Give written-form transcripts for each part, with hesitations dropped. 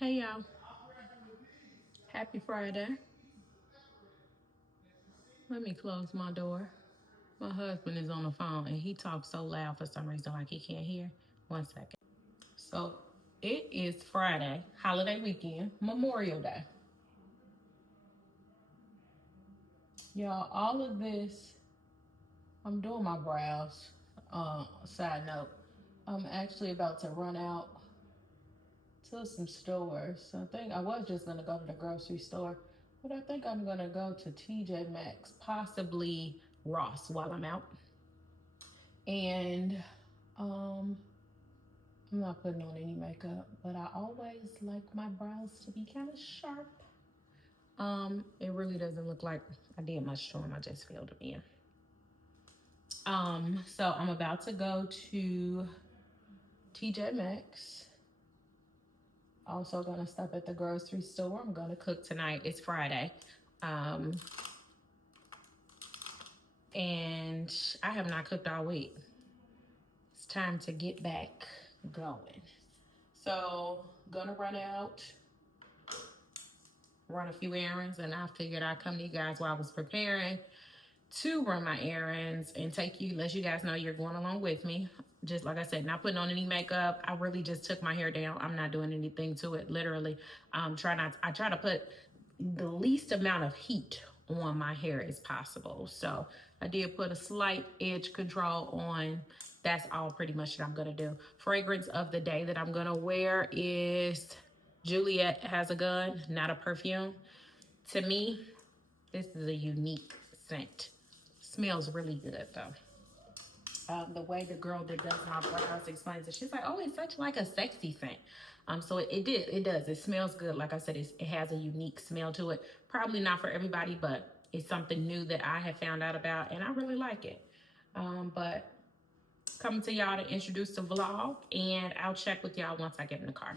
Hey y'all, happy Friday. Let me close my door. My husband is on the phone and he talks so loud for some reason like he can't hear. 1 second. So it is Friday, holiday weekend, Memorial Day. Y'all, all of this, I'm doing my brows. Side note, I'm actually about to run out to some stores. I think I was just gonna go to the grocery store, but I think I'm gonna go to Tjmaxx, possibly Ross while I'm out. And um, I'm not putting on any makeup, but I always like my brows to be kind of sharp. It really doesn't look like I did much to them. I just filled them in. So I'm about to go to Tjmaxx. Also gonna stop at the grocery store. I'm gonna cook tonight. It's Friday. Um, and I have not cooked all week. It's time to get back going. So gonna run a few errands, and I figured I'd come to you guys while I was preparing to run my errands and let you guys know you're going along with me. Just like I said, not putting on any makeup. I really just took my hair down. I'm not doing anything to it, literally. I try to put the least amount of heat on my hair as possible. So I did put a slight edge control on. That's all pretty much that I'm gonna do. Fragrance of the day that I'm gonna wear is Juliet Has a Gun, not a perfume. To me, this is a unique scent. Smells really good though. The way the girl that does my brows explains it, she's like, "Oh, it's such like a sexy scent." So it does. It smells good. Like I said, it has a unique smell to it. Probably not for everybody, but it's something new that I have found out about, and I really like it. But coming to y'all to introduce the vlog, and I'll check with y'all once I get in the car.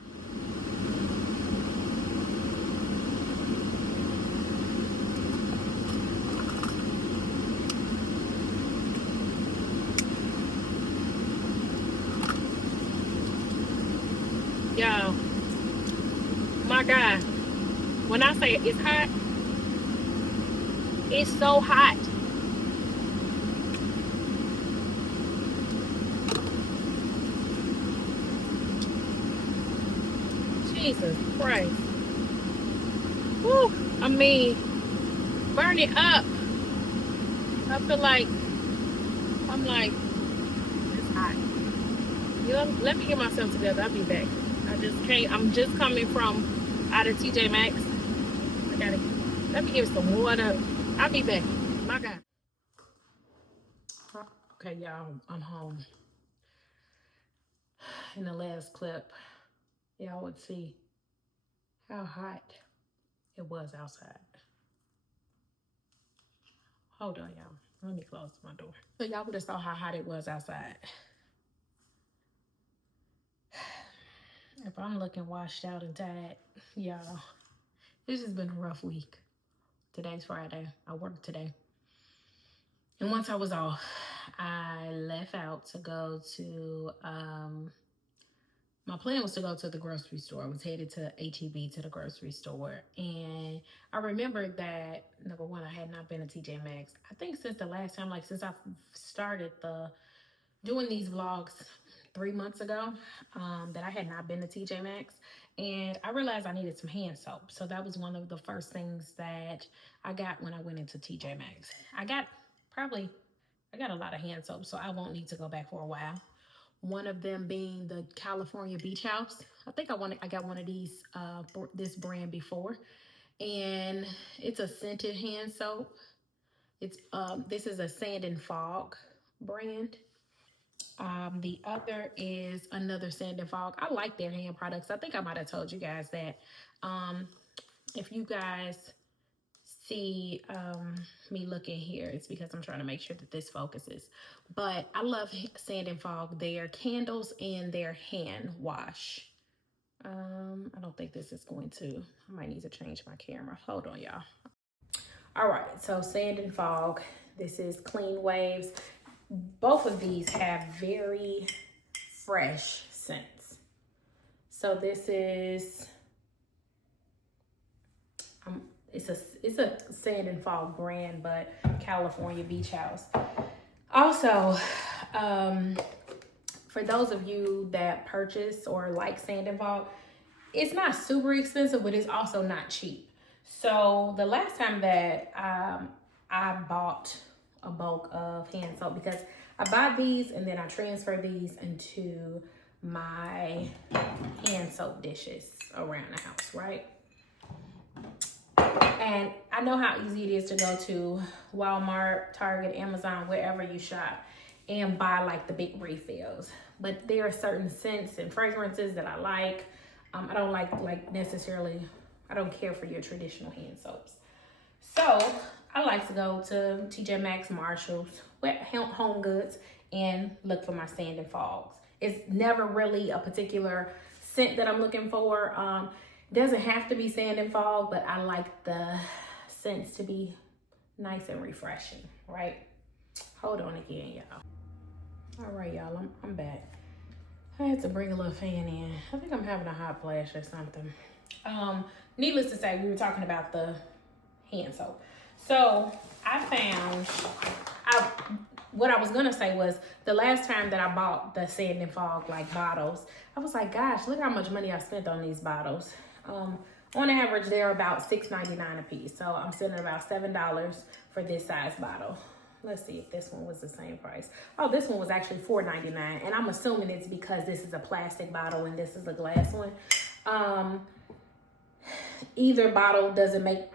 Yo, my God, when I say it's hot, it's so hot. Jesus Christ. Woo, I mean, burn it up. I feel like, I'm like, it's hot. You know, let me get myself together. I'll be back. I just can't, I'm just coming from out of Tjmaxx. Let me get some water. I'll be back. My God. Okay, y'all, I'm home. In the last clip, y'all would see how hot it was outside. Hold on, y'all. Let me close my door. So y'all would have saw how hot it was outside. If I'm looking washed out and tired, y'all, this has been a rough week. Today's Friday. I worked today. And once I was off, I left out to go to, my plan was to go to the grocery store. I was headed to H-E-B to the grocery store. And I remembered that, number one, I had not been to Tjmaxx. I think since the last time, like since I started doing these vlogs 3 months ago, that I had not been to Tjmaxx. And I realized I needed some hand soap. So that was one of the first things that I got when I went into Tjmaxx. I got a lot of hand soap, so I won't need to go back for a while. One of them being the California Beach House. I think I got one of these for this brand before, and it's a scented hand soap. It's this is a Sand and Fog brand. The other is another Sand and Fog. I like their hand products. I think I might have told you guys that. If you guys see me looking here, it's because I'm trying to make sure that this focuses. But I love Sand and Fog, their candles and their hand wash. I don't think this is going to, I might need to change my camera. Hold on, y'all. All right, so Sand and Fog, this is Clean Waves. Both of these have very fresh scents. So this is It's a sand and fog brand, but California Beach House. Also, for those of you that purchase or like sand and fog, it's not super expensive, but it's also not cheap. So the last time that I bought a bulk of hand soap, because I buy these and then I transfer these into my hand soap dishes around the house, right? And I know how easy it is to go to Walmart, Target, Amazon, wherever you shop, and buy like the big refills. But there are certain scents and fragrances that I like. I don't like necessarily, I don't care for your traditional hand soaps. So I like to go to Tjmaxx, Marshalls, Home Goods, and look for my sand and fogs. It's never really a particular scent that I'm looking for. Doesn't have to be sand and fog, but I like the scents to be nice and refreshing, right? Hold on again, y'all. All right, y'all, I'm back. I had to bring a little fan in. I think I'm having a hot flash or something. Needless to say, we were talking about the hand soap. So I found, what I was gonna say was the last time that I bought the sand and fog like bottles, I was like, gosh, look how much money I spent on these bottles. On average, they're about $6.99 a piece. So I'm spending about $7 for this size bottle. Let's see if this one was the same price. Oh, this one was actually $4.99, and I'm assuming it's because this is a plastic bottle and this is a glass one. Either bottle doesn't make,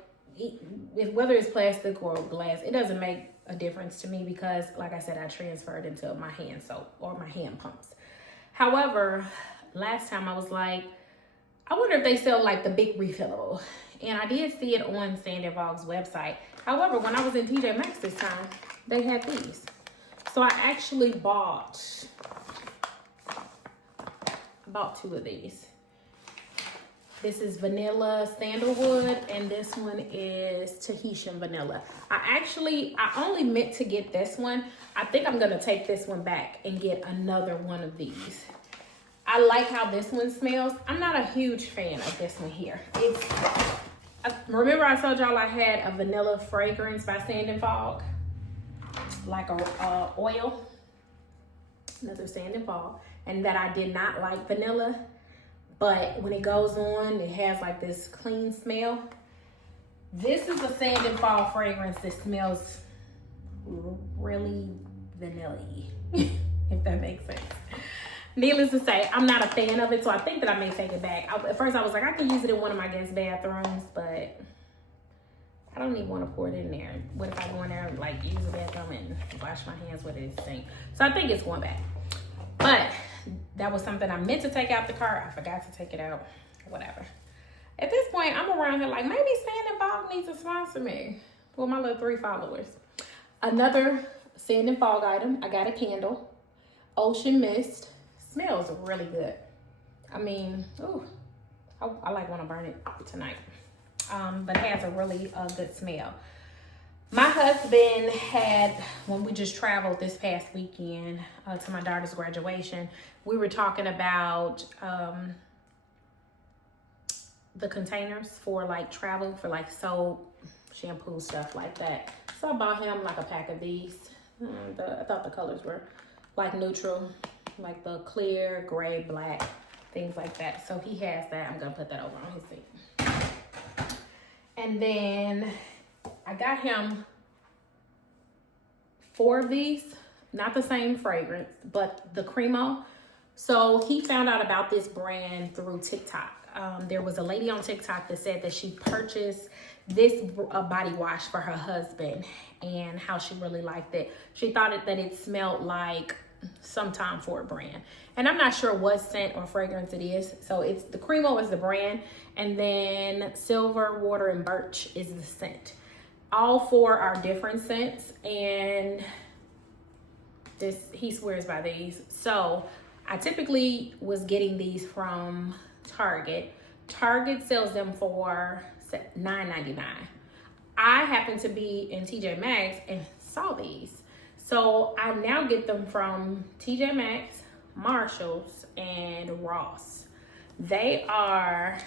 whether it's plastic or glass, it doesn't make a difference to me because, like I said, I transferred into my hand soap or my hand pumps. However, last time I was like, I wonder if they sell like the big refillable. And I did see it on Sand and Fog's website. However, when I was in Tjmaxx this time, they had these. So I actually bought two of these. This is vanilla sandalwood, and this one is Tahitian vanilla. I only meant to get this one. I think I'm gonna take this one back and get another one of these. I like how this one smells. I'm not a huge fan of this one here. Remember I told y'all I had a vanilla fragrance by Sand and Fog? Like a oil, another Sand and Fog, and that I did not like vanilla. But when it goes on, it has like this clean smell. This is a Sand and Fog fragrance that smells really vanilla-y, if that makes sense. Needless to say, I'm not a fan of it, so I think that I may take it back. At first, I was like, I can use it in one of my guest bathrooms, but I don't even want to pour it in there. What if I go in there and like use the bathroom and wash my hands with it? So I think it's going back. But that was something I meant to take out the cart. I forgot to take it out. Whatever. At this point, I'm around here like, maybe Sand and Fog needs to sponsor me. Well, my little 3 followers. Another Sand and Fog item. I got a candle. Ocean Mist. Smells really good. I mean, ooh, I like want to burn it tonight. But it has a really good smell. My husband had, when we just traveled this past weekend to my daughter's graduation, we were talking about the containers for like travel, for like soap, shampoo, stuff like that. So I bought him like a pack of these. I thought the colors were like neutral, like the clear, gray, black, things like that. So he has that. I'm gonna put that over on his seat. And then I got him 4 of these, not the same fragrance, but the Cremo. So he found out about this brand through TikTok. There was a lady on TikTok that said that she purchased this body wash for her husband and how she really liked it. She thought that it smelled like some Tom Ford brand, and I'm not sure what scent or fragrance it is. So it's the Cremo is the brand, and then Silver, Water, and Birch is the scent. All 4 are different scents, and he swears by these. So I typically was getting these from Target. Target sells them for $9.99. I happened to be in Tjmaxx and saw these. So I now get them from Tjmaxx, Marshalls, and Ross. They are,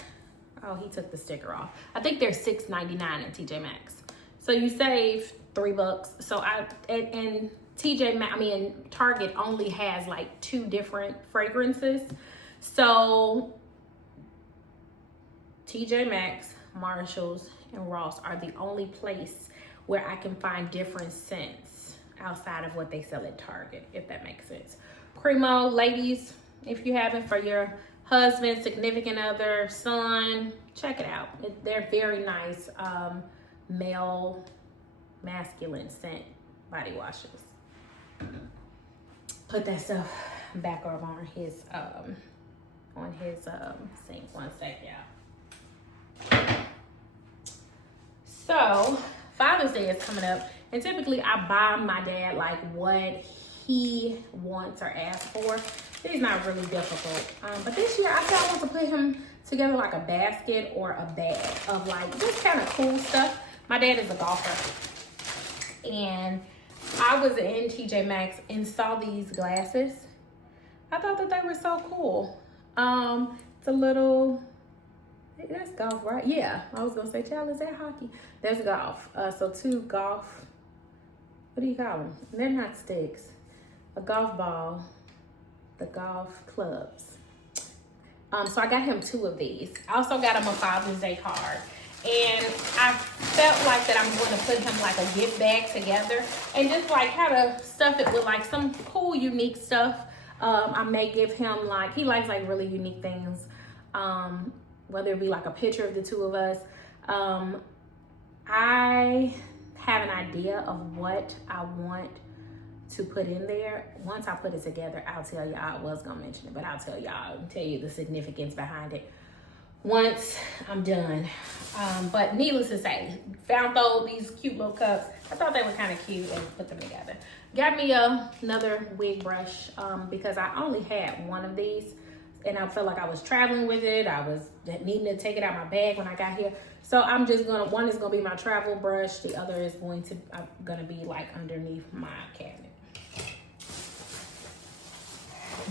Oh, he took the sticker off. I think they're $6.99 at TJ Maxx. So you save $3. So and TJ Maxx, Target only has like 2 different fragrances. So TJ Maxx, Marshalls, and Ross are the only place where I can find different scents outside of what they sell at Target, if that makes sense. Cremo, ladies, if you have it for your husband, significant other, son, check it out. They're very nice male, masculine scent body washes. Put that stuff back over on his sink. One sec, y'all. So Father's Day is coming up, and typically I buy my dad like what he wants or asks for. It's not really difficult, but this year I thought I want to put him together like a basket or a bag of like this kind of cool stuff. My dad is a golfer, and I was in TJ Maxx and saw these glasses. I thought that they were so cool. It's a little, that's golf, right? Yeah, I was gonna say, child, is that hockey? That's golf. So 2 golf, what do you call them? They're not sticks. A golf ball, the golf clubs. So I got him 2 of these. I also got him a Father's Day card. And I felt like that I'm going to put him like a gift bag together and just like kind of stuff it with like some cool, unique stuff. I may give him like, he likes like really unique things. Whether it be like a picture of the 2 of us. I have an idea of what I want to put in there. Once I put it together, I'll tell y'all. I was gonna mention it, but I'll tell y'all and tell you the significance behind it once I'm done. But needless to say, found these cute little cups. I thought they were kind of cute and put them together. Got me another wig brush because I only had one of these, and I felt like I was traveling with it. I was needing to take it out of my bag when I got here. So I'm just one is gonna be my travel brush. The other is gonna be like underneath my cabinet.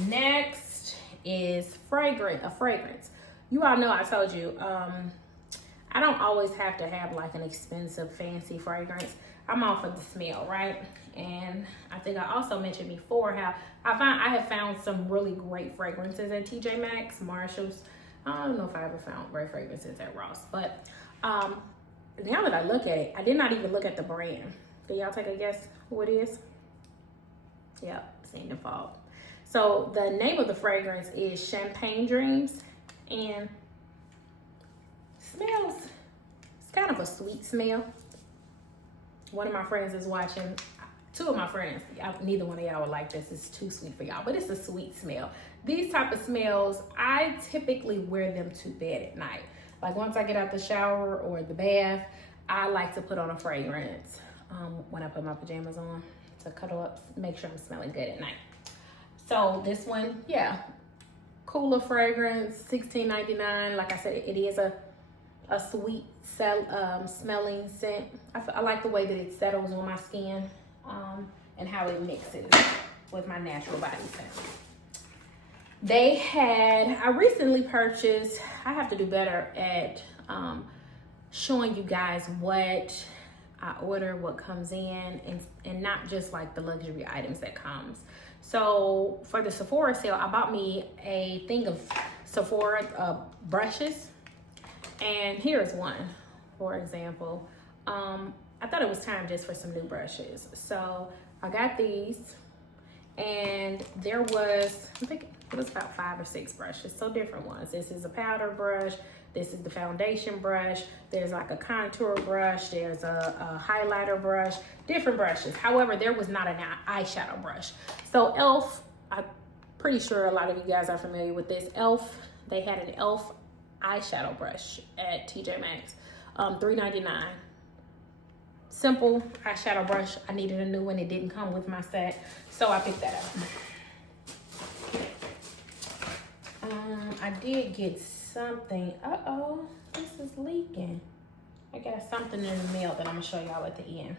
Next is a fragrance. You all know I told you, I don't always have to have like an expensive, fancy fragrance. I'm all for the smell, right? And I think I also mentioned before how I have found some really great fragrances at TJ Maxx, Marshalls. I don't know if I ever found great fragrances at Ross, but now that I look at it, I did not even look at the brand. Can y'all take a guess who it is? Yep, Sand and Fog. So the name of the fragrance is Champagne Dreams, and smells, it's kind of a sweet smell. One of my friends is watching, 2 of my friends, neither one of y'all would like this, it's too sweet for y'all, but it's a sweet smell. These type of smells, I typically wear them to bed at night. Like once I get out the shower or the bath, I like to put on a fragrance when I put my pajamas on to cuddle up, make sure I'm smelling good at night. So this one, yeah, cooler fragrance, $16.99. Like I said, it is a sweet smelling scent. I like the way that it settles on my skin and how it mixes with my natural body scent. I recently purchased, I have to do better at showing you guys what I order, what comes in, and not just like the luxury items that comes. So for the Sephora sale, I bought me a thing of Sephora brushes. And here's one, for example. I thought it was time just for some new brushes. So I got these, and there was, I think it was about 5 or 6 brushes, so different ones. This is a powder brush. This is the foundation brush. There's like a contour brush. There's a highlighter brush, different brushes. However, there was not an eyeshadow brush. So e.l.f., I'm pretty sure a lot of you guys are familiar with this. e.l.f., they had an e.l.f. eyeshadow brush at TJ Maxx, $3.99. Simple eyeshadow brush. I needed a new one. It didn't come with my set, so I picked that up. I did get something. Uh-oh, this is leaking. I got something in the mail that I'm gonna show y'all at the end.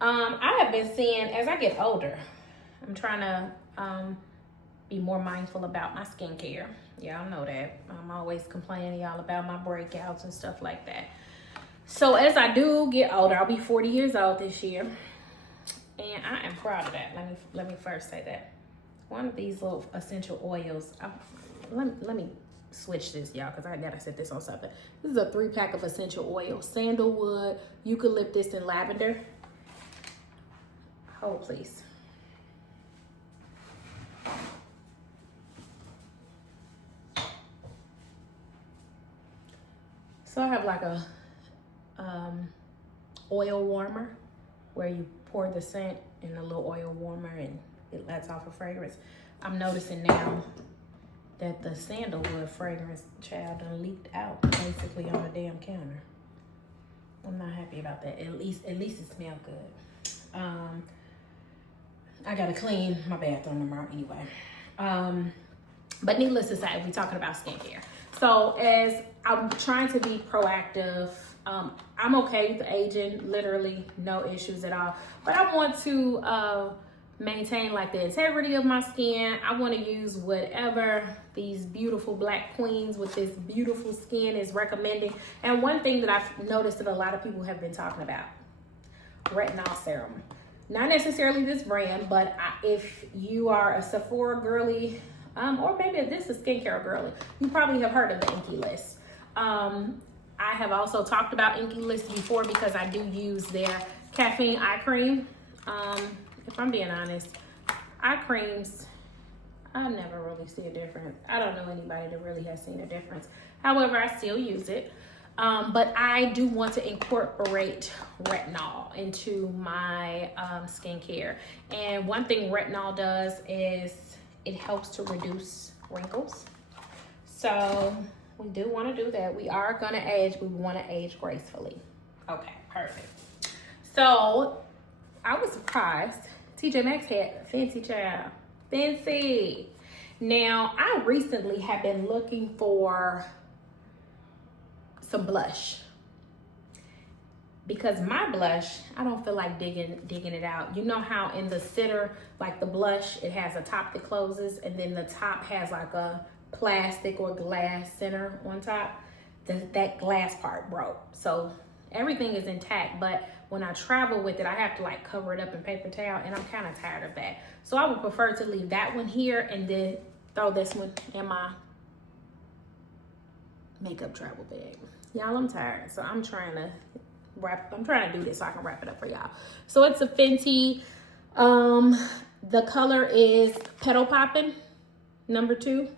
I have been seeing, as I get older, I'm trying to be more mindful about my skincare. Y'all know that. I'm always complaining to y'all about my breakouts and stuff like that. So as I do get older, I'll be 40 years old this year. And I am proud of that. Let me first say that. One of these little essential oils, let me switch this, y'all, because I gotta set this on something. This is a 3-pack of essential oil: sandalwood, eucalyptus, and lavender. Hold, please. So I have like a oil warmer where you pour the scent in a little oil warmer and it lets off a fragrance. I'm noticing now that the sandalwood fragrance, child, done leaked out basically on the damn counter. I'm not happy about that. At least it smells good. I gotta clean my bathroom tomorrow anyway. But needless to say, we're talking about skincare. So as I'm trying to be proactive, I'm okay with aging, literally no issues at all. But I want to maintain like the integrity of my skin. I want to use whatever these beautiful black queens with this beautiful skin is recommending. And one thing that I've noticed that a lot of people have been talking about, retinol serum. Not necessarily this brand, but if you are a Sephora girly, or maybe this is skincare girly, you probably have heard of the Inky List. I have also talked about Inky List before because I do use their caffeine eye cream. If I'm being honest, eye creams, I never really see a difference. I don't know anybody that really has seen a difference. However, I still use it. But I do want to incorporate retinol into my skincare. And one thing retinol does is it helps to reduce wrinkles. So we do want to do that. We are going to age. We want to age gracefully. Okay, perfect. So I was surprised. Tjmaxx had fancy, child. Fancy. Now, I recently have been looking for some blush, because my blush, I don't feel like digging it out. You know how in the sitter, like the blush, it has a top that closes and then the top has like a plastic or glass center on top. That glass part broke, so everything is intact, but when I travel with it, I have to like cover it up in paper towel, and I'm kind of tired of that. So I would prefer to leave that one here and then throw this one in my makeup travel bag. Y'all, I'm tired, so I'm trying to do this so I can wrap it up for y'all. So it's a Fenty. The color is Petal Poppin' number 2.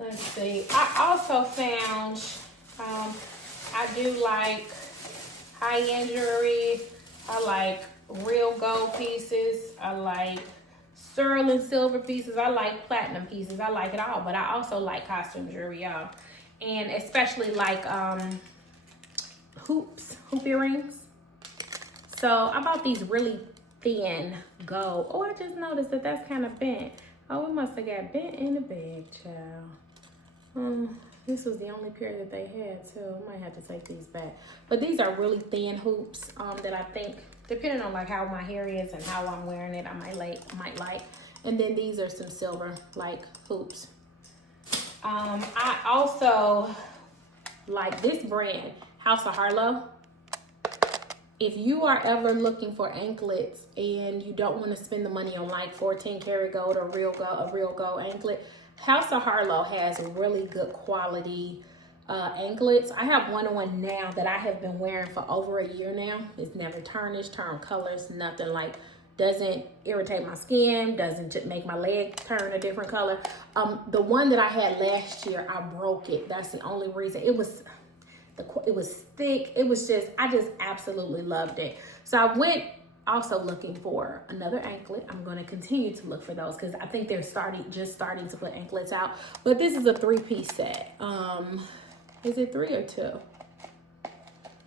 Let's see. I also found, I do like high-end jewelry. I like real gold pieces. I like sterling silver pieces. I like platinum pieces. I like it all, but I also like costume jewelry, y'all. And especially like hoop earrings. So I bought these really thin gold. Oh, I just noticed that that's kind of bent. Oh, it must have got bent in the bag, child. This was the only pair that they had too. I might have to take these back. But these are really thin hoops that I think, depending on like how my hair is and how I'm wearing it, I might like. And then these are some silver like hoops. I also like this brand, House of Harlow. If you are ever looking for anklets and you don't want to spend the money on like 14 karat gold or a real gold anklet, House of Harlow has really good quality anklets. I have one on now that I have been wearing for over a year now. It's never tarnished, turned colors, nothing, like doesn't irritate my skin, doesn't make my leg turn a different color. The one that I had last year, I broke it. That's the only reason. It was thick. It was just, I just absolutely loved it. So I went also looking for another anklet. I'm going to continue to look for those because I think they're just starting to put anklets out. But this is a 3-piece set. Is it 3 or 2?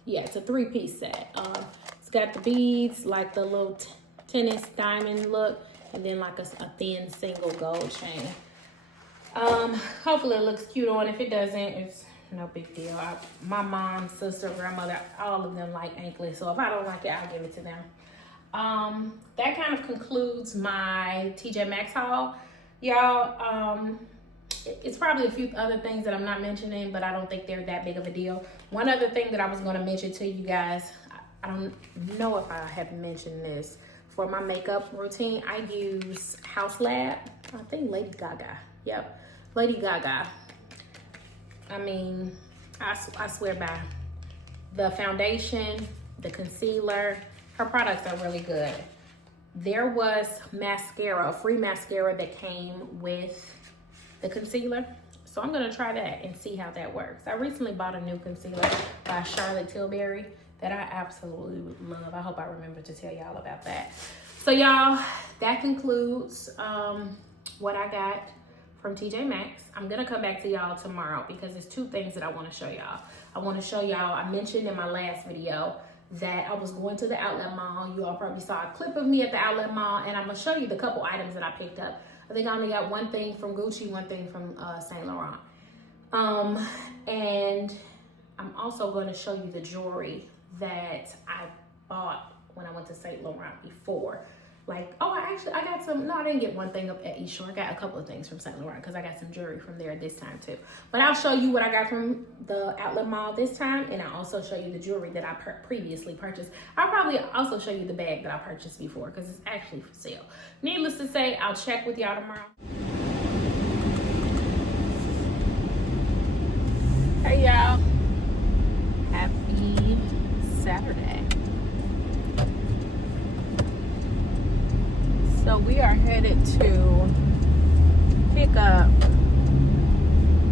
Yeah, it's a 3-piece set. It's got the beads, like the little tennis diamond look, and then like a thin single gold chain. Hopefully it looks cute on. If it doesn't, it's no big deal. My mom, sister, grandmother, all of them like anklets. So if I don't like it, I'll give it to them. That kind of concludes my Tjmaxx haul. Y'all, it's probably a few other things that I'm not mentioning, but I don't think they're that big of a deal. One other thing that I was going to mention to you guys, I don't know if I have mentioned this. For my makeup routine, I use House Lab. I think Lady Gaga. Yep, Lady Gaga. I mean, I swear by the foundation, the concealer. Her products are really good. There was mascara, a free mascara that came with the concealer. So I'm gonna try that and see how that works. I recently bought a new concealer by Charlotte Tilbury that I absolutely love. I hope I remember to tell y'all about that. So y'all, that concludes what I got from Tjmaxx. I'm gonna come back to y'all tomorrow because there's two things that I wanna show y'all. I wanna show y'all, I mentioned in my last video that I was going to the outlet mall. You all probably saw a clip of me at the outlet mall, and I'm gonna show you the couple items that I picked up. I think I only got one thing from Gucci, one thing from Saint Laurent. And I'm also gonna show you the jewelry that I bought when I went to Saint Laurent before. Like, oh, I got some, no, I didn't get one thing up at East Shore. I got a couple of things from Saint Laurent because I got some jewelry from there this time too. But I'll show you what I got from the outlet mall this time, and I'll also show you the jewelry that I previously purchased. I'll probably also show you the bag that I purchased before because it's actually for sale. Needless to say, I'll check with y'all tomorrow. Hey y'all, happy Saturday. So we are headed to pick up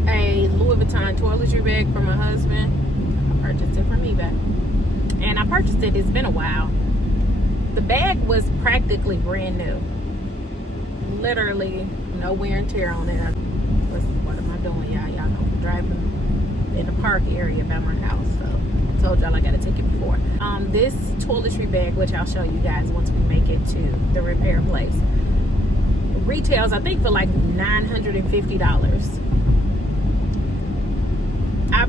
a Louis Vuitton toiletry bag for my husband. I purchased it from eBay. And I purchased it, it's been a while. The bag was practically brand new. Literally no wear and tear on it. What am I doing, y'all? Y'all know I'm driving in the park area by my house. So I told y'all I got a ticket before. This toiletry bag, which I'll show you guys once we make it to the repair place, retails I think for like $950. I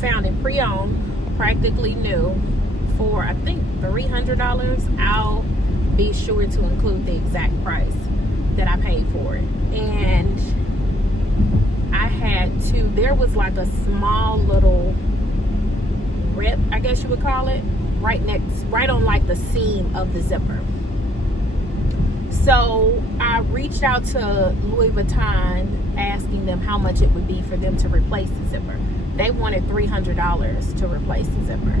found it pre-owned, practically new, for I think $300. I'll be sure to include the exact price that I paid for it. And I had to, there was like a small little rip, I guess you would call it, right on like the seam of the zipper. So I reached out to Louis Vuitton asking them how much it would be for them to replace the zipper. They wanted $300 to replace the zipper.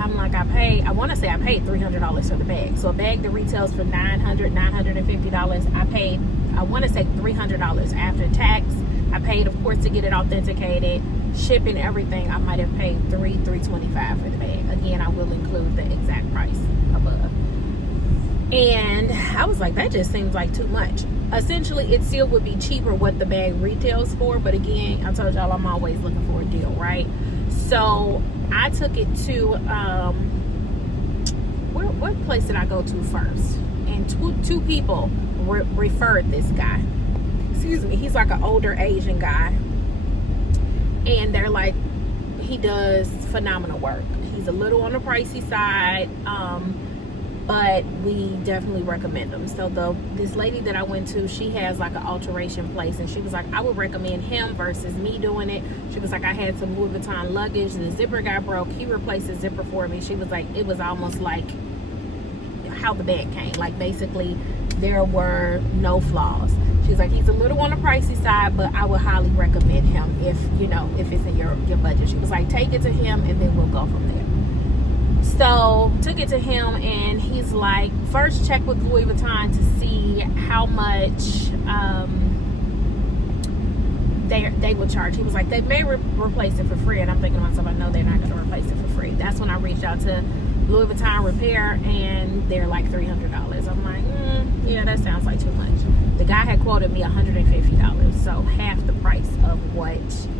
I'm like, I want to say I paid $300 for the bag. So a bag that retails for $950, I want to say $300 after tax. I paid, of course, to get it authenticated, shipping, everything. I might have paid $325 for the bag. Again, I will include the exact price above. And I was like, that just seems like too much. Essentially, it still would be cheaper what the bag retails for, but again, I told y'all I'm always looking for a deal, right? So I took it to what place did I go to first? And two people referred this guy. Excuse me, he's like an older Asian guy, and they're like, he does phenomenal work. He's a little on the pricey side, but we definitely recommend him. So this lady that I went to, she has like an alteration place, and she was like, I would recommend him versus me doing it. She was like, I had some Louis Vuitton luggage, the zipper got broke, he replaced the zipper for me. She was like, it was almost like how the bag came, like basically there were no flaws. She's like, he's a little on the pricey side, but I would highly recommend him if it's in your budget. She was like, take it to him and then we'll go from there. So took it to him, and he's like, first check with Louis Vuitton to see how much they will charge. He was like, they may replace it for free, and I'm thinking to myself, I know they're not going to replace it for free. That's when I reached out to Louis Vuitton Repair, and they're like $300. I'm like, yeah, that sounds like too much. The guy had quoted me $150, so half the price of what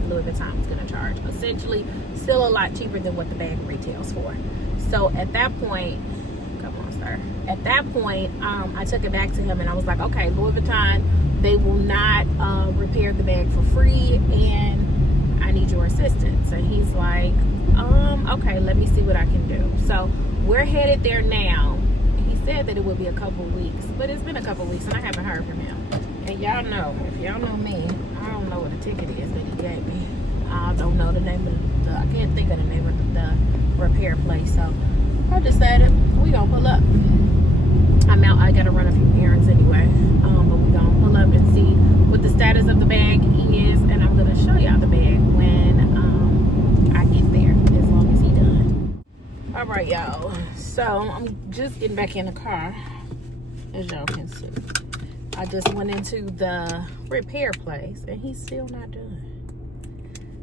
Louis Vuitton was going to charge. Essentially, still a lot cheaper than what the bag retails for. So at that point, come on, sir. At that point, I took it back to him, and I was like, okay, Louis Vuitton, they will not repair the bag for free, and I need your assistance. And he's like, okay, let me see what I can do. So we're headed there now. He said that it would be a couple weeks, but But it's been a couple weeks and I haven't heard from him. And y'all know, if y'all know me, I don't know what the ticket is that he gave me. I don't know the name of I can't think of the name of the repair place. So I decided we gonna pull up. I'm out. I gotta run a few errands anyway. But we gonna pull up and see what the status of the bag is, and I'm gonna show y'all the bag when I get there, as long as he done. All right, y'all. So I'm just getting back in the car, as y'all can see. I just went into the repair place, and he's still not done,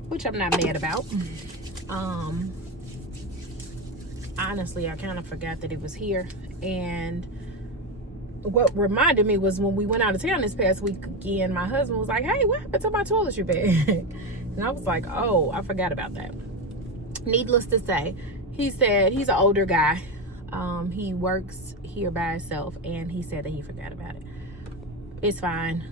which I'm not mad about. Honestly, I kind of forgot that it was here, and what reminded me was when we went out of town this past week again, my husband was like, hey, what happened to my toiletry bag? And I was like, oh, I forgot about that. Needless to say, he said he's an older guy. He works here by himself, and he said that he forgot about it. It's fine.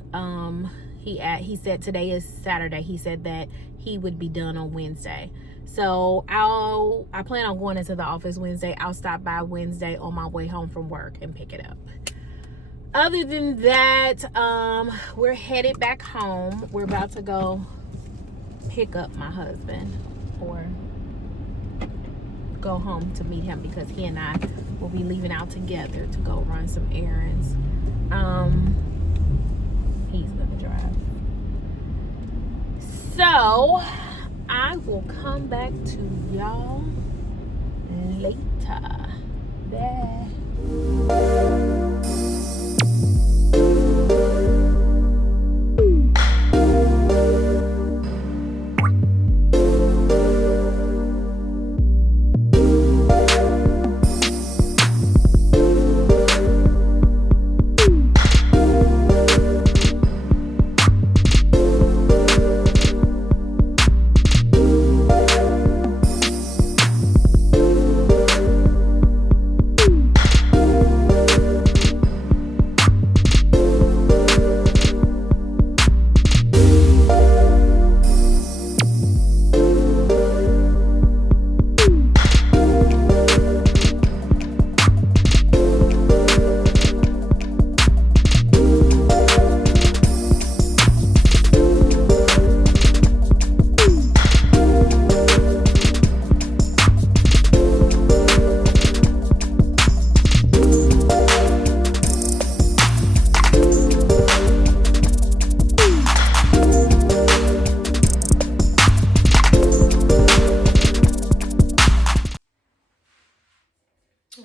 He said today is Saturday. He said that he would be done on Wednesday. So I plan on going into the office Wednesday. I'll stop by Wednesday on my way home from work and pick it up. Other than that, we're headed back home. We're about to go pick up my husband, or go home to meet him, because he and I will be leaving out together to go run some errands. He's gonna drive. So I will come back to y'all later. Bye.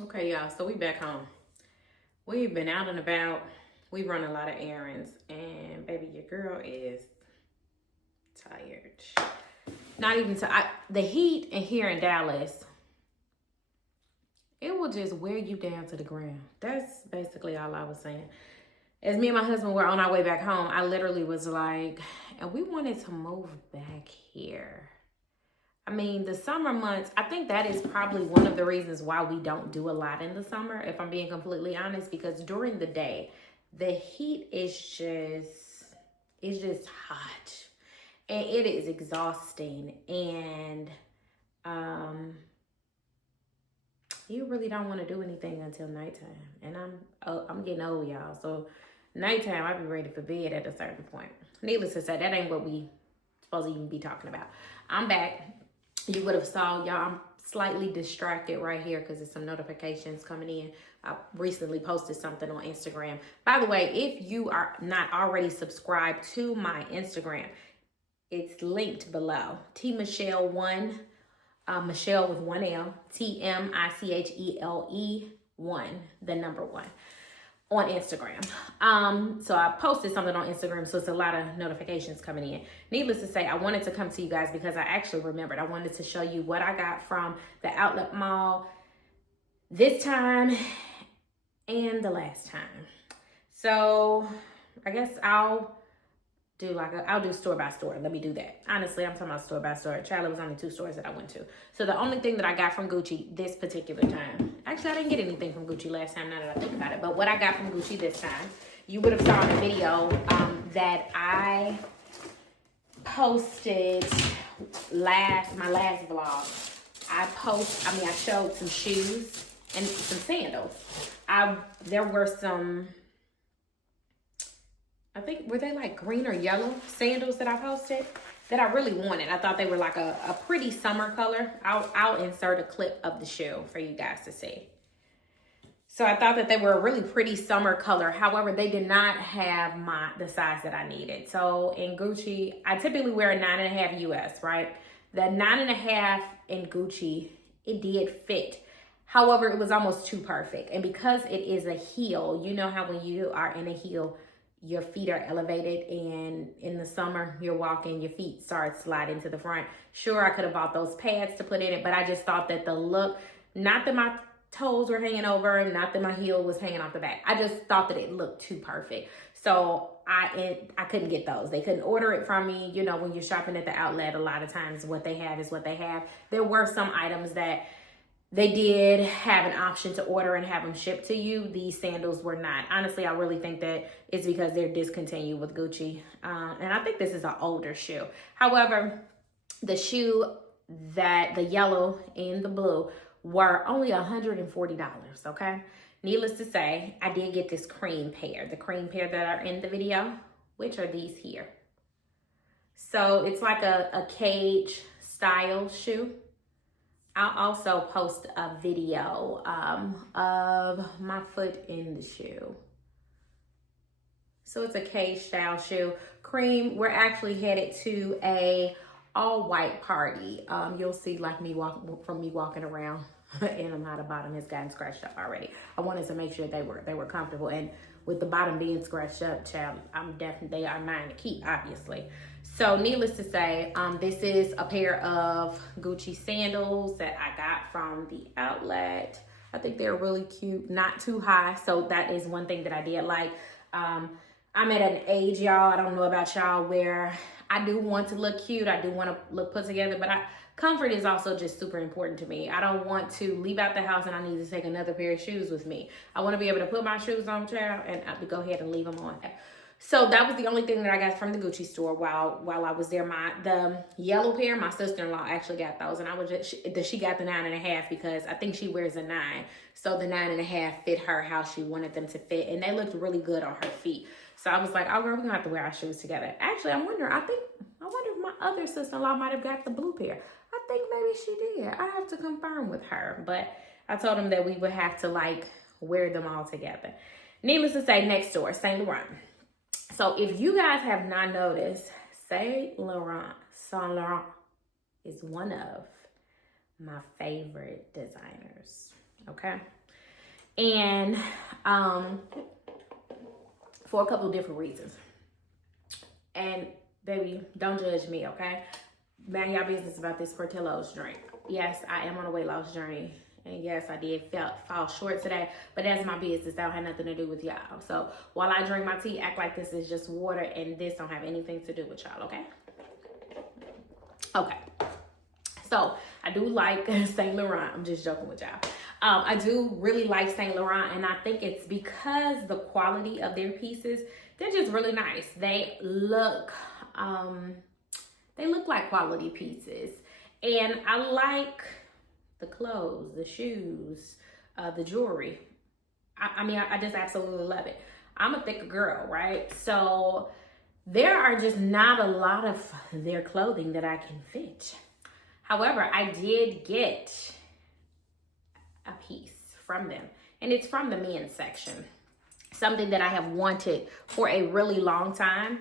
Okay, y'all, so we back home. We've been out and about. We run a lot of errands, and baby, your girl is tired. Not even the heat in here in Dallas, it will just wear you down to the ground. That's basically all I was saying. As me and my husband were on our way back home, I literally was like, and we wanted to move back here. I mean, the summer months, I think that is probably one of the reasons why we don't do a lot in the summer, if I'm being completely honest, because during the day, the heat is just hot, and it is exhausting, and you really don't want to do anything until nighttime. And I'm getting old, y'all, so nighttime, I'll be ready for bed at a certain point. Needless to say, that ain't what we supposed to even be talking about. I'm back. You would have saw, y'all, I'm slightly distracted right here because there's some notifications coming in. I recently posted something on Instagram. By the way, if you are not already subscribed to my Instagram, it's linked below. Tjmaxxele 1, Michelle with 1 L, Tmichele 1, the number 1. On Instagram. So I posted something on Instagram, so it's a lot of notifications coming in. Needless to say, I wanted to come to you guys because I actually remembered. I wanted to show you what I got from the outlet mall this time and the last time. So I guess I'll do store by store. Let me do that. Honestly, I'm talking about store by store. Charlie was only 2 stores that I went to. So the only thing that I got from Gucci this particular time, actually I didn't get anything from Gucci last time, now that I think about it, but what I got from Gucci this time, you would have saw in the video that I posted my last vlog. I showed some shoes and some sandals. There were some I think, were they like green or yellow sandals that I posted that I really wanted. I thought they were like a pretty summer color. I'll insert a clip of the shoe for you guys to see. So I thought that they were a really pretty summer color. However, they did not have the size that I needed. So in Gucci, I typically wear a 9.5 US, right? The 9.5 in Gucci, it did fit. However, it was almost too perfect. And because it is a heel, you know how when you are in a heel, your feet are elevated, and in the summer you're walking, your feet start sliding to the front. Sure, I could have bought those pads to put in it, but I just thought that the look, not that my toes were hanging over, not that my heel was hanging off the back, I just thought that it looked too perfect. So I couldn't get those. They couldn't order it from me. You know, when you're shopping at the outlet, a lot of times what they have is what they have. There were some items that they did have an option to order and have them shipped to you. These sandals were not. Honestly, I really think that it's because they're discontinued with Gucci. And I think this is an older shoe. However, the shoe, that the yellow and the blue, were only $140, okay? Needless to say, I did get this cream pair. The cream pair that are in the video, which are these here. So it's like a cage style shoe. I'll also post a video of my foot in the shoe. So it's a cage style shoe. Cream, we're actually headed to a all white party. You'll see like me walking around and how the bottom has gotten scratched up already. I wanted to make sure they were comfortable, and with the bottom being scratched up, child, they are mine to keep, obviously. So needless to say, this is a pair of Gucci sandals that I got from the outlet. I think they're really cute, not too high. So that is one thing that I did like. I'm at an age, y'all, I don't know about y'all, where I do want to look cute. I do want to look put together, but comfort is also just super important to me. I don't want to leave out the house and I need to take another pair of shoes with me. I want to be able to put my shoes on, child, and I go ahead and leave them on. So that was the only thing that I got from the Gucci store while I was there. The yellow pair, my sister-in-law actually got those, and she got the 9.5 because I think she wears a 9. So the 9.5 fit her how she wanted them to fit, and they looked really good on her feet. So I was like, oh girl, we're gonna have to wear our shoes together. Actually, I wonder if my other sister-in-law might have got the blue pair. I think maybe she did. I have to confirm with her, but I told them that we would have to like wear them all together. Needless to say, next door, Saint Laurent. So if you guys have not noticed, Saint Laurent is one of my favorite designers, okay? And for a couple of different reasons. And baby, don't judge me, okay? Man, y'all business about this Portillo's drink. Yes, I am on a weight loss journey. And yes, I did fall short today, but that's my business. That don't have nothing to do with y'all. So while I drink my tea, act like this is just water and this don't have anything to do with y'all, okay? Okay. So I do like Saint Laurent. I'm just joking with y'all. I do really like Saint Laurent, and I think it's because the quality of their pieces, they're just really nice. They look like quality pieces. And I like the clothes, the shoes, the jewelry. I just absolutely love it. I'm a thicker girl, right? So there are just not a lot of their clothing that I can fit. However, I did get a piece from them, and it's from the men's section. Something that I have wanted for a really long time.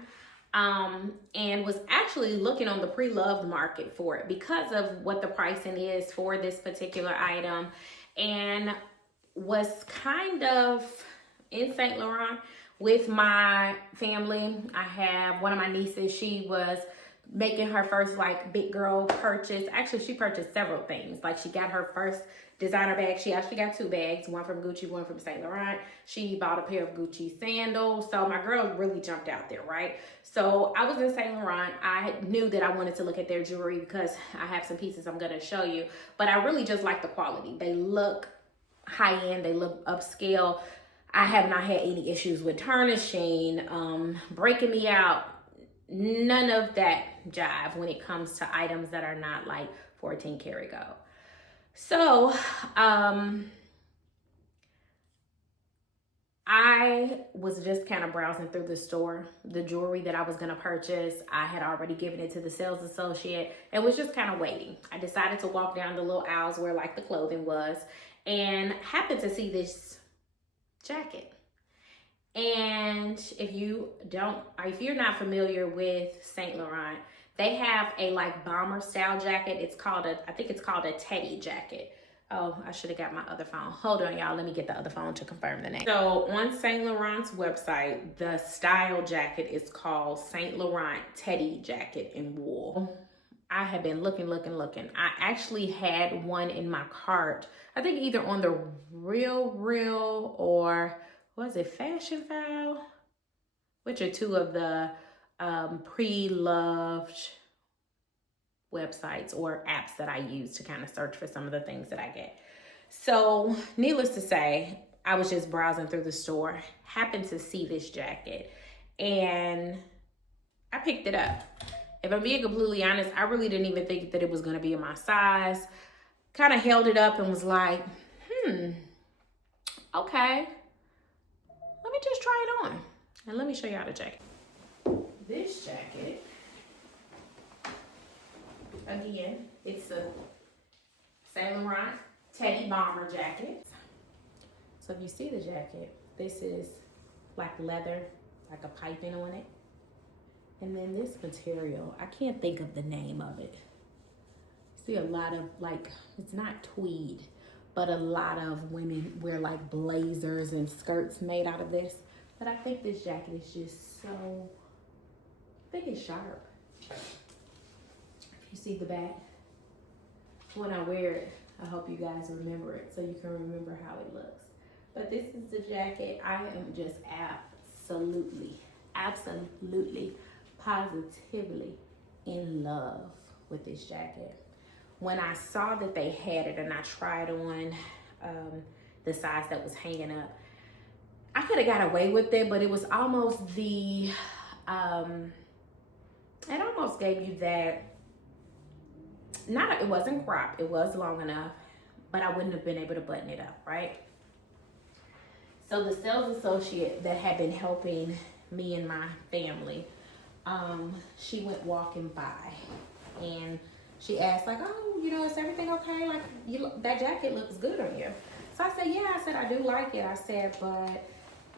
And was actually looking on the pre-loved market for it because of what the pricing is for this particular item, and was kind of in Saint Laurent with my family. I have one of my nieces, she was making her first like big girl purchase. Actually, she purchased several things. Like she got her first designer bag. She actually got 2 bags, one from Gucci, one from Saint Laurent. She bought a pair of Gucci sandals. So my girl really jumped out there, right? So I was in Saint Laurent. I knew that I wanted to look at their jewelry because I have some pieces I'm going to show you. But I really just like the quality. They look high-end. They look upscale. I have not had any issues with tarnishing, breaking me out. None of that jive when it comes to items that are not like 14 karat gold. So, I was just kind of browsing through the store. The jewelry that I was going to purchase, I had already given it to the sales associate and was just kind of waiting. I decided to walk down the little aisles where like the clothing was and happened to see this jacket. And if you're not familiar with Saint Laurent, they have a like bomber style jacket. I think it's called a teddy jacket. Oh, I should have got my other phone. Hold on, y'all. Let me get the other phone to confirm the name. So on Saint Laurent's website, the style jacket is called Saint Laurent Teddy Jacket in wool. I have been looking. I actually had one in my cart. I think either on the Real or was it Fashion File? Which are two of the pre-loved websites or apps that I use to kind of search for some of the things that I get. So needless to say, I was just browsing through the store, happened to see this jacket, and I picked it up. If I'm being completely honest, I really didn't even think that it was going to be in my size. Kind of held it up and was like, okay, let me just try it on. And let me show y'all the jacket. This jacket, again, it's a Saint Laurent Teddy Bomber jacket. So if you see the jacket, this is like leather, like a piping on it. And then this material, I can't think of the name of it. See a lot of like, it's not tweed, but a lot of women wear like blazers and skirts made out of this. But I think this jacket is just so, I think it's sharp. You see the back? When I wear it, I hope you guys remember it so you can remember how it looks. But this is the jacket. I am just absolutely, positively in love with this jacket. When I saw that they had it and I tried on the size that was hanging up, I could have got away with it, but it was almost it almost gave you that, it wasn't cropped, it was long enough, but I wouldn't have been able to button it up, right? So the sales associate that had been helping me and my family, she went walking by and she asked like, oh, is everything okay? Like, that jacket looks good on you. So I said, yeah, I said, I do like it. I said, but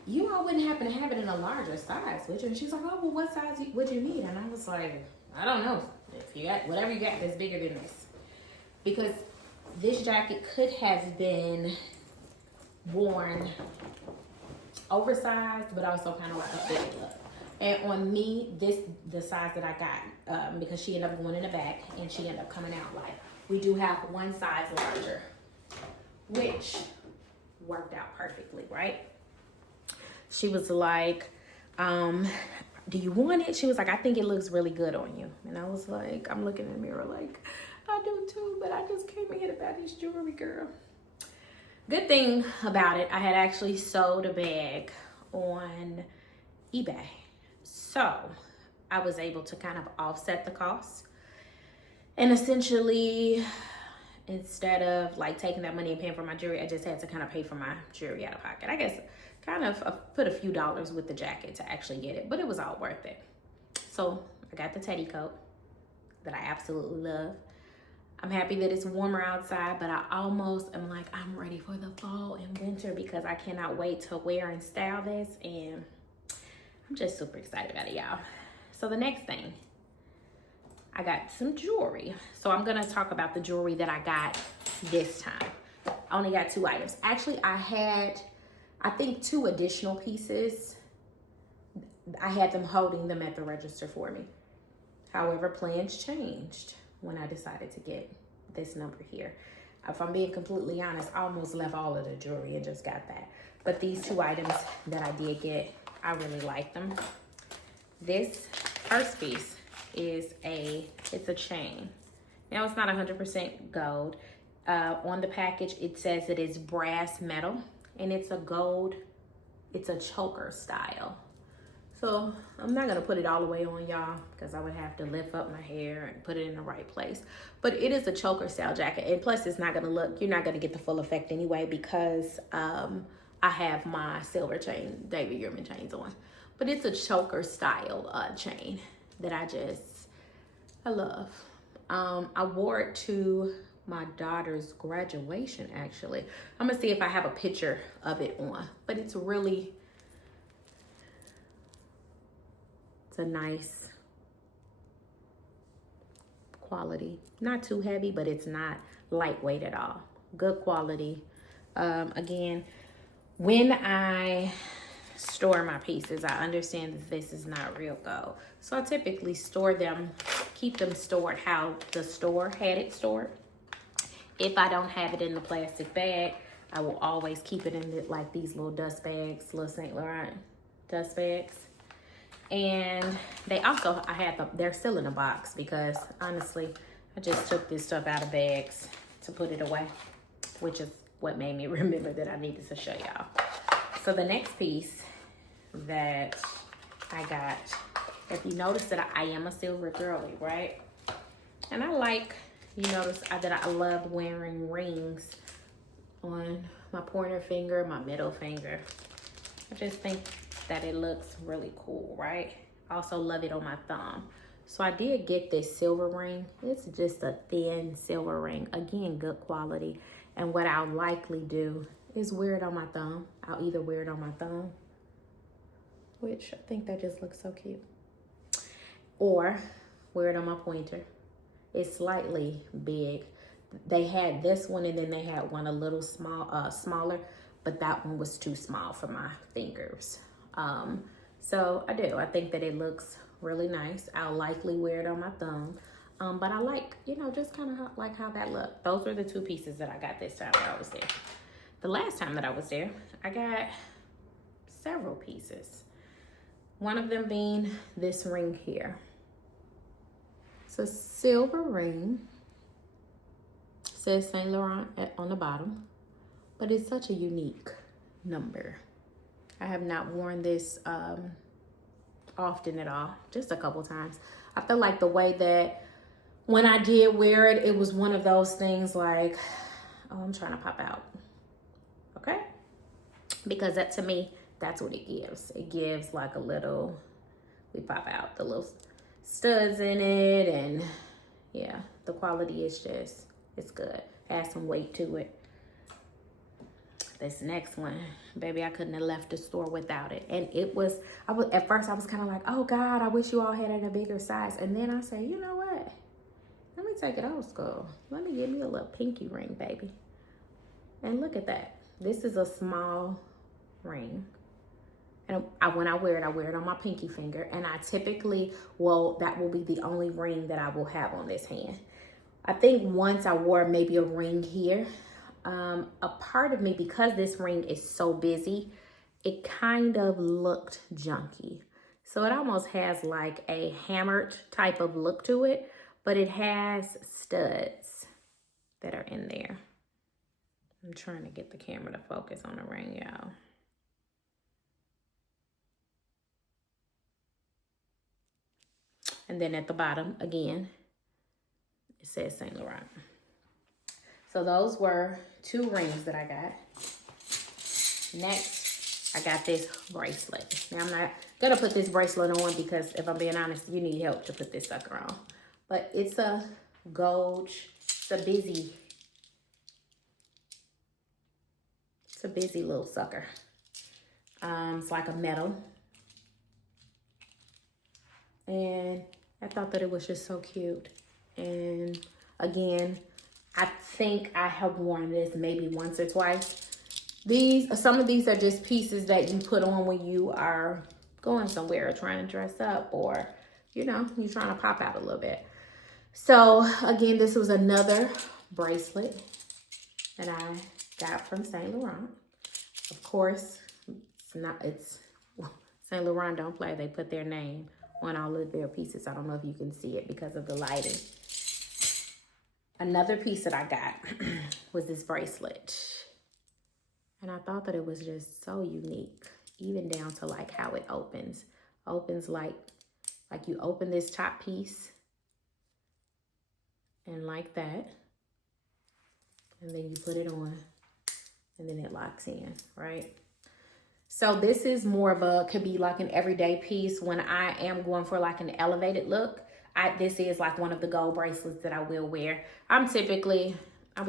you all wouldn't happen to have it in a larger size, would you? And she's like, oh, well, what size would you need? And I was like, I don't know. If you got whatever you got that's bigger than this. Because this jacket could have been worn oversized, but also kind of like a fit up. And on me, the size that I got, because she ended up going in the back and she ended up coming out like, we do have one size larger, which worked out perfectly, right? She was like, do you want it? She was like, I think it looks really good on you. And I was like, I'm looking in the mirror like, I do too, but I just came in here to buy this jewelry, girl. Good thing about it, I had actually sold a bag on eBay. So I was able to kind of offset the cost. And essentially, instead of like taking that money and paying for my jewelry, I just had to kind of pay for my jewelry out of pocket. I guess kind of put a few dollars with the jacket to actually get it, but it was all worth it. So I got the teddy coat that I absolutely love. I'm happy that it's warmer outside, but I almost am like, I'm ready for the fall and winter because I cannot wait to wear and style this. And I'm just super excited about it, y'all. So the next thing, I got some jewelry. So I'm gonna talk about the jewelry that I got this time. I only got 2 items. Actually, I had, I think 2 additional pieces. I had them holding them at the register for me. However, plans changed when I decided to get this number here. If I'm being completely honest, I almost left all of the jewelry and just got that. But these 2 items that I did get, I really like them. This first piece is it's a chain. Now it's not 100% gold. On the package, it says it is brass metal and it's a gold, it's a choker style. So I'm not gonna put it all the way on, y'all, because I would have to lift up my hair and put it in the right place. But it is a choker style jacket, and plus it's not gonna look, you're not gonna get the full effect anyway, because I I have my silver chain, David Yurman chains on. But it's a choker style chain that I love. I wore it to my daughter's graduation, actually. I'm gonna see if I have a picture of it on, but it's a nice quality. Not too heavy, but it's not lightweight at all. Good quality. Again, when I store my pieces, I understand that this is not real gold. So I typically store them, keep them stored how the store had it stored. If I don't have it in the plastic bag, I will always keep it in like these little dust bags, little St. Laurent dust bags. And they also, they're still in a box because honestly, I just took this stuff out of bags to put it away, which is what made me remember that I needed to show y'all. So the next piece that I got, if you notice that I am a silver girly, right? And I like, you notice that I love wearing rings on my pointer finger, my middle finger. I just think that it looks really cool, right? I also love it on my thumb. So I did get this silver ring. It's just a thin silver ring. Again, good quality. And what I'll likely do is wear it on my thumb. I'll either wear it on my thumb, which I think that just looks so cute, or wear it on my pointer. It's slightly big. They had this one and then they had one a little smaller, but that one was too small for my fingers. So I think that it looks really nice. I'll likely wear it on my thumb. But I like, just kind of like how that looked. Those are the two pieces that I got this time that I was there. The last time that I was there, I got several pieces. One of them being this ring here. It's a silver ring. It says Saint Laurent on the bottom, but it's such a unique number. I have not worn this often at all, just a couple times. I feel like the way that when I did wear it, it was one of those things like, oh, I'm trying to pop out, okay? Because that, to me, that's what it gives. It gives like a little, we pop out the little studs in it, and yeah, the quality is just, it's good. Has some weight to it. This next one, baby, I couldn't have left the store without it. And at first I was kind of like, oh God, I wish you all had it in a bigger size. And then I say, you know what? Let me take it old school. Let me give me a little pinky ring, baby. And look at that. This is a small ring. And when I wear it on my pinky finger. And I typically, that will be the only ring that I will have on this hand. I think once I wore maybe a ring here, a part of me, because this ring is so busy, it kind of looked junky. So it almost has like a hammered type of look to it, but it has studs that are in there. I'm trying to get the camera to focus on the ring, y'all. And then at the bottom, again, it says Saint Laurent. So those were two rings that I got. Next, I got this bracelet. Now, I'm not gonna put this bracelet on because if I'm being honest, you need help to put this sucker on. But it's a gold, it's a busy little sucker. It's like a metal. And I thought that it was just so cute. And again, I think I have worn this maybe once or twice. Some of these are just pieces that you put on when you are going somewhere or trying to dress up, or, you're trying to pop out a little bit. So again, this was another bracelet that I got from Saint Laurent. Of course, it's Saint Laurent don't play. They put their name on all of their pieces. I don't know if you can see it because of the lighting. Another piece that I got was this bracelet. And I thought that it was just so unique, even down to like how it opens. Opens like you open this top piece and like that. And then you put it on and then it locks in, right? So this is more of a, could be like an everyday piece when I am going for like an elevated look. This is like one of the gold bracelets that I will wear. I was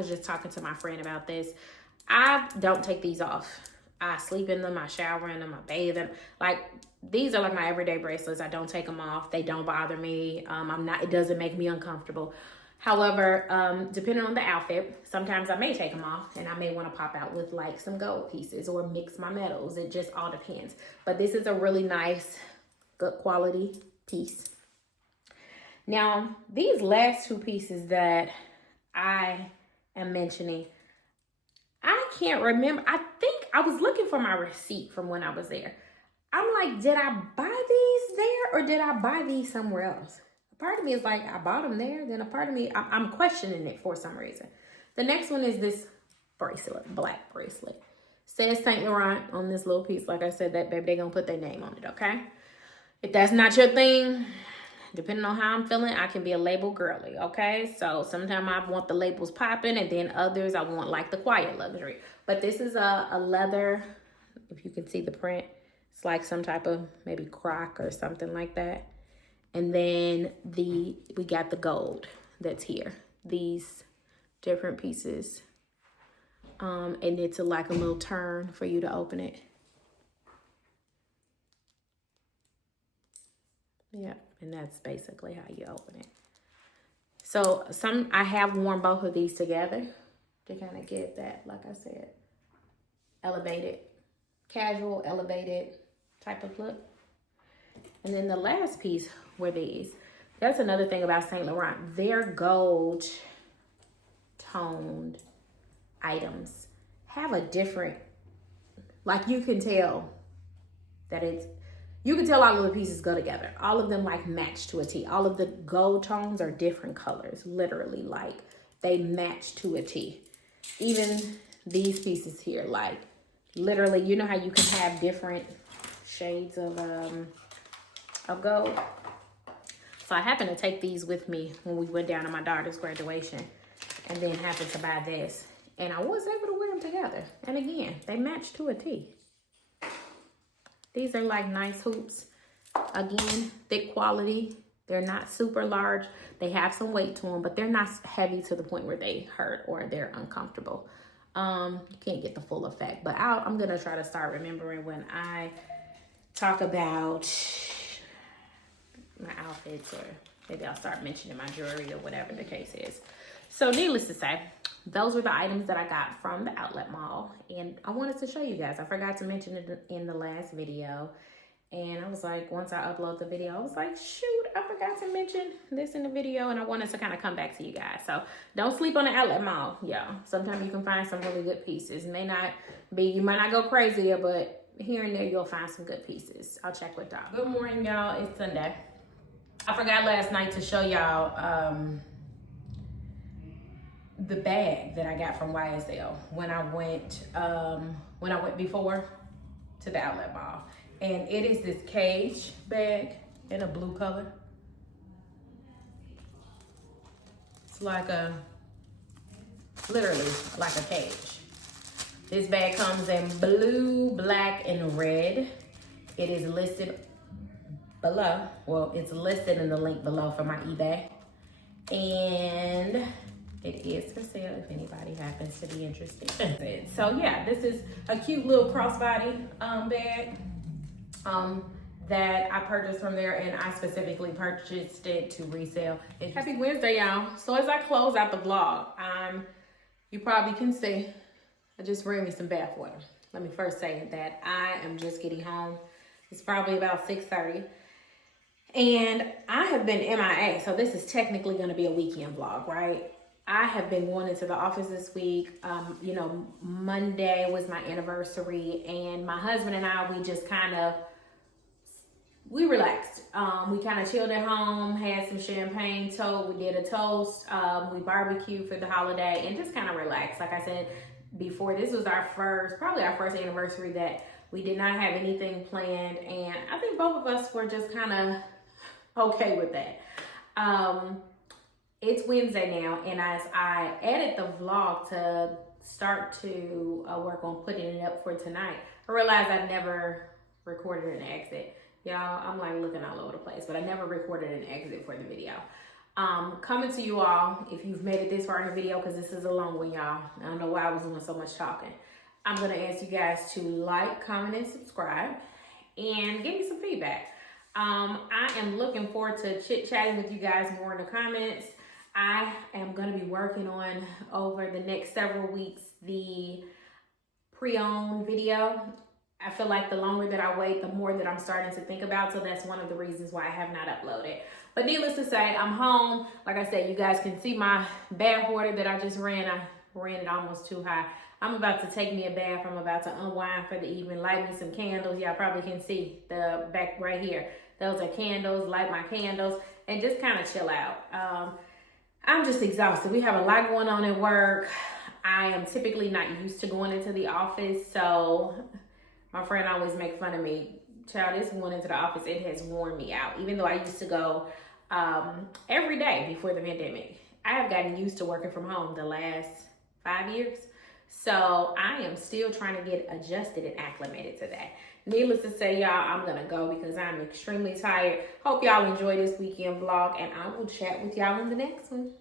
just talking to my friend about this. I don't take these off. I sleep in them, I shower in them, I bathe them. Like, these are like my everyday bracelets. I don't take them off. They don't bother me. It doesn't make me uncomfortable. However, depending on the outfit, sometimes I may take them off and I may want to pop out with like some gold pieces or mix my metals. It just all depends. But this is a really nice, good quality piece. Now, these last two pieces that I am mentioning, I can't remember. I think I was looking for my receipt from when I was there. I'm like, did I buy these there or did I buy these somewhere else? A part of me is like, I bought them there. Then a part of me, I'm questioning it for some reason. The next one is this bracelet, black bracelet. Says Saint Laurent on this little piece. Like I said, that baby, they're going to put their name on it, okay? If that's not your thing, depending on how I'm feeling, I can be a label girly, okay? So sometimes I want the labels popping, and then others I want like the quiet luxury. But this is a leather, if you can see the print. It's like some type of maybe croc or something like that. And then we got the gold that's here. These different pieces. And it's like a little turn for you to open it. Yep, and that's basically how you open it. So I have worn both of these together to kind of get that, like I said, elevated, casual, elevated type of look. And then the last piece were these. That's another thing about Saint Laurent. Their gold toned items have a different, like you can tell that you can tell all of the pieces go together. All of them like match to a T. All of the gold tones are different colors, literally, like they match to a T. Even these pieces here, like literally, you know how you can have different shades of gold. So I happened to take these with me when we went down to my daughter's graduation, and then happened to buy this. And I was able to wear them together. And again, they match to a T. These are like nice hoops. Again, thick quality. They're not super large. They have some weight to them, but they're not heavy to the point where they hurt or they're uncomfortable. You can't get the full effect, but I'm gonna try to start remembering when I talk about my outfits, or maybe I'll start mentioning my jewelry or whatever the case is. So needless to say, those were the items that I got from the outlet mall, and I wanted to show you guys. I forgot to mention it in the last video, and I was like, once I upload the video, I was like, shoot, I forgot to mention this in the video, and I wanted to kind of come back to you guys. So don't sleep on the outlet mall, y'all. Sometimes you can find some really good pieces. You might not go crazy, but here and there you'll find some good pieces. I'll check with y'all. Good morning, y'all. It's Sunday. I forgot last night to show y'all the bag that I got from YSL when I went before to the outlet mall. And it is this cage bag in a blue color. It's like literally like a cage. This bag comes in blue, black, and red. It is listed below. Well, it's listed in the link below for my eBay. And it is for sale if anybody happens to be interested. So yeah, this is a cute little crossbody bag that I purchased from there, and I specifically purchased it to resell. Happy Wednesday, y'all. So as I close out the vlog, you probably can see I just ran me some bath water. Let me first say that I am just getting home. It's probably about 6:30. And I have been MIA, so this is technically going to be a weekend vlog, right? I have been going into the office this week. Monday was my anniversary, and my husband and I, we relaxed. We kind of chilled at home, had some champagne, we did a toast, we barbecued for the holiday, and just kind of relaxed. Like I said before, this was probably our first anniversary that we did not have anything planned, and I think both of us were just kind of okay with that. It's Wednesday now, and as I edit the vlog to start to work on putting it up for tonight, I realized I never recorded an exit. Y'all, I'm like looking all over the place, but I never recorded an exit for the video. Coming to you all, if you've made it this far in the video, because this is a long one, y'all. I don't know why I was doing so much talking. I'm going to ask you guys to like, comment, and subscribe, and give me some feedback. I am looking forward to chit-chatting with you guys more in the comments. I am going to be working on, over the next several weeks, the pre-owned video. I feel like the longer that I wait, the more that I'm starting to think about. So that's one of the reasons why I have not uploaded. But needless to say, I'm home. Like I said, you guys can see my bath water that I just ran. I ran it almost too high. I'm about to take me a bath. I'm about to unwind for the evening, light me some candles. Y'all probably can see the back right here. Those are candles, light my candles, and just kind of chill out. I'm just exhausted. We have a lot going on at work. I am typically not used to going into the office, so my friend always make fun of me. Child, this going into the office, it has worn me out. Even though I used to go every day before the pandemic, I have gotten used to working from home the last 5 years. So I am still trying to get adjusted and acclimated to that. Needless to say, y'all, I'm going to go because I'm extremely tired. Hope y'all enjoy this weekend vlog, and I will chat with y'all in the next one.